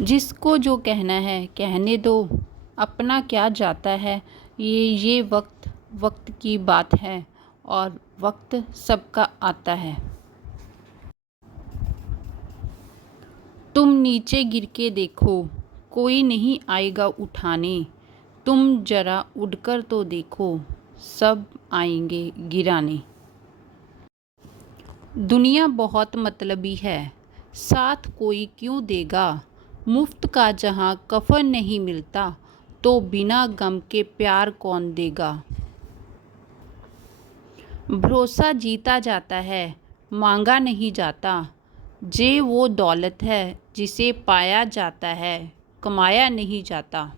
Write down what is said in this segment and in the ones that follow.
जिसको जो कहना है कहने दो, अपना क्या जाता है। ये वक्त वक्त की बात है और वक्त सबका आता है। तुम नीचे गिर के देखो, कोई नहीं आएगा उठाने। तुम जरा उड़कर तो देखो, सब आएंगे गिराने। दुनिया बहुत मतलबी है, साथ कोई क्यों देगा। मुफ्त का जहाँ कफन नहीं मिलता, तो बिना गम के प्यार कौन देगा। भरोसा जीता जाता है, मांगा नहीं जाता। जे वो दौलत है जिसे पाया जाता है, कमाया नहीं जाता।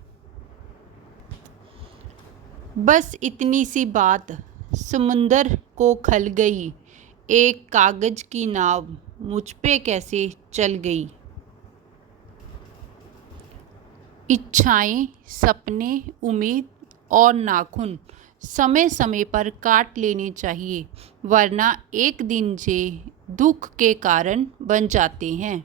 बस इतनी सी बात समुंदर को खल गई, एक कागज की नाव मुझ पे कैसे चल गई। इच्छाएं, सपने, उम्मीद और नाखून समय समय पर काट लेने चाहिए, वरना एक दिन जे दुख के कारण बन जाते हैं।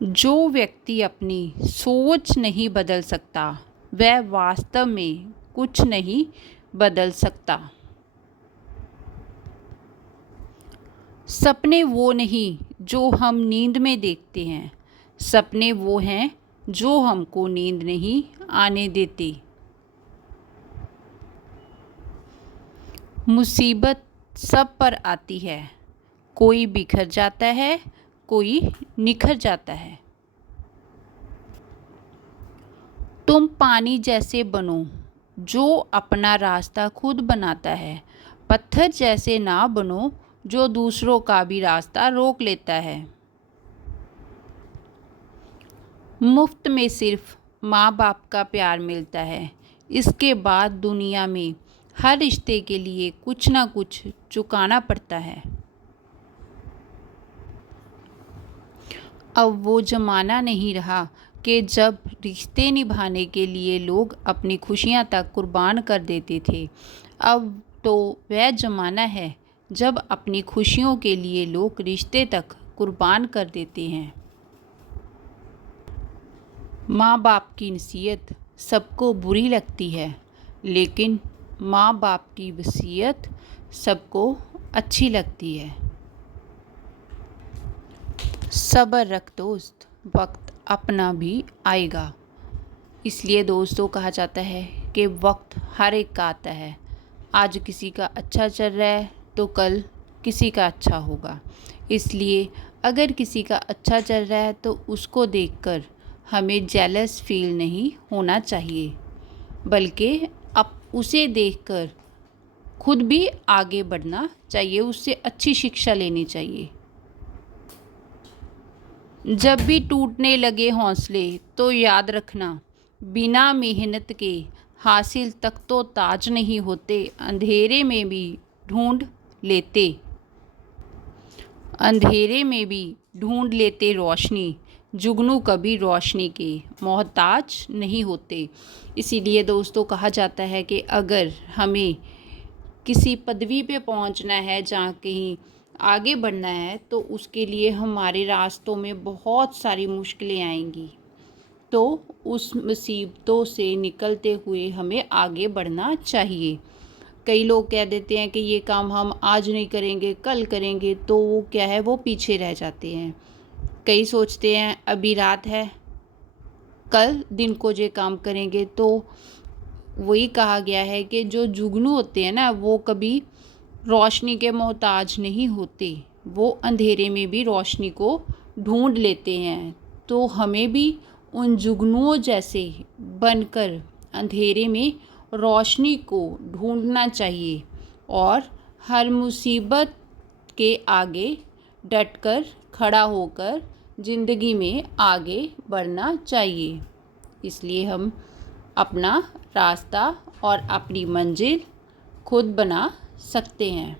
जो व्यक्ति अपनी सोच नहीं बदल सकता, वह वास्तव में कुछ नहीं बदल सकता। सपने वो नहीं जो हम नींद में देखते हैं, सपने वो हैं जो हमको नींद नहीं आने देते। मुसीबत सब पर आती है, कोई बिखर जाता है, कोई निखर जाता है। तुम पानी जैसे बनो जो अपना रास्ता खुद बनाता है, पत्थर जैसे ना बनो जो दूसरों का भी रास्ता रोक लेता है। मुफ्त में सिर्फ माँ बाप का प्यार मिलता है, इसके बाद दुनिया में हर रिश्ते के लिए कुछ ना कुछ चुकाना पड़ता है। अब वो ज़माना नहीं रहा कि जब रिश्ते निभाने के लिए लोग अपनी खुशियाँ तक कुर्बान कर देते थे। अब तो वह ज़माना है जब अपनी खुशियों के लिए लोग रिश्ते तक कुर्बान कर देते हैं। माँ बाप की नसीहत सबको बुरी लगती है, लेकिन माँ बाप की वसीयत सबको अच्छी लगती है। सब्र रख दोस्त, वक्त अपना भी आएगा। इसलिए दोस्तों कहा जाता है कि वक्त हर एक का आता है। आज किसी का अच्छा चल रहा है तो कल किसी का अच्छा होगा। इसलिए अगर किसी का अच्छा चल रहा है तो उसको देखकर हमें जेलस फील नहीं होना चाहिए, बल्कि अब उसे देखकर खुद भी आगे बढ़ना चाहिए, उससे अच्छी शिक्षा लेनी चाहिए। जब भी टूटने लगे हौसले तो याद रखना, बिना मेहनत के हासिल तक तो ताज नहीं होते। अंधेरे में भी ढूंढ लेते अंधेरे में भी ढूंढ लेते रोशनी, जुगनू कभी रोशनी के मोहताज नहीं होते। इसीलिए दोस्तों कहा जाता है कि अगर हमें किसी पदवी पे पहुंचना है, जहाँ कहीं आगे बढ़ना है, तो उसके लिए हमारे रास्तों में बहुत सारी मुश्किलें आएंगी। तो उस मुसीबतों से निकलते हुए हमें आगे बढ़ना चाहिए। कई लोग कह देते हैं कि ये काम हम आज नहीं करेंगे, कल करेंगे, तो वो क्या है, वो पीछे रह जाते हैं। कई सोचते हैं अभी रात है, कल दिन को ये काम करेंगे। तो वही कहा गया है कि जो जुगनू होते हैं ना, वो कभी रोशनी के मोहताज नहीं होते, वो अंधेरे में भी रोशनी को ढूंढ लेते हैं। तो हमें भी उन जुगनुओं जैसे बनकर अंधेरे में रोशनी को ढूंढना चाहिए और हर मुसीबत के आगे डटकर खड़ा होकर ज़िंदगी में आगे बढ़ना चाहिए। इसलिए हम अपना रास्ता और अपनी मंजिल खुद बना सकते हैं।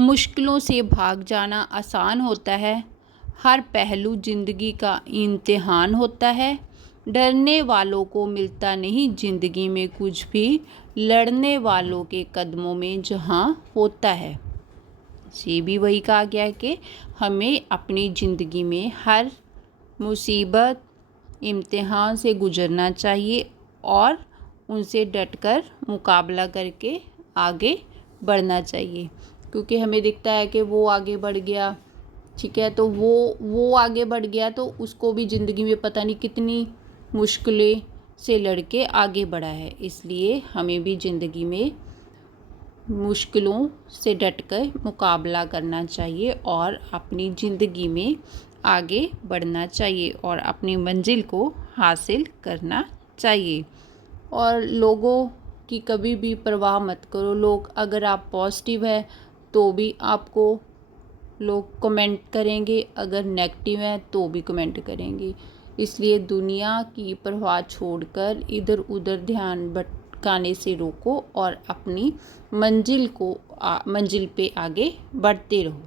मुश्किलों से भाग जाना आसान होता है, हर पहलू ज़िंदगी का इम्तिहान होता है। डरने वालों को मिलता नहीं ज़िंदगी में कुछ भी, लड़ने वालों के कदमों में जहां होता है। ये भी वही कहा गया है कि हमें अपनी ज़िंदगी में हर मुसीबत इम्तिहान से गुजरना चाहिए और उनसे डटकर मुकाबला करके आगे बढ़ना चाहिए। क्योंकि हमें दिखता है कि वो आगे बढ़ गया, ठीक है, तो वो आगे बढ़ गया तो उसको भी ज़िंदगी में पता नहीं कितनी मुश्किलें से लड़के आगे बढ़ा है। इसलिए हमें भी ज़िंदगी में मुश्किलों से डटकर मुकाबला करना चाहिए और अपनी ज़िंदगी में आगे बढ़ना चाहिए और अपनी मंजिल को हासिल करना चाहिए। और लोगों की कभी भी परवाह मत करो। लोग, अगर आप पॉजिटिव है तो भी आपको लोग कमेंट करेंगे, अगर नेगेटिव है तो भी कमेंट करेंगे। इसलिए दुनिया की परवाह छोड़कर इधर उधर ध्यान भटकाने से रोको और अपनी मंजिल पे आगे बढ़ते रहो।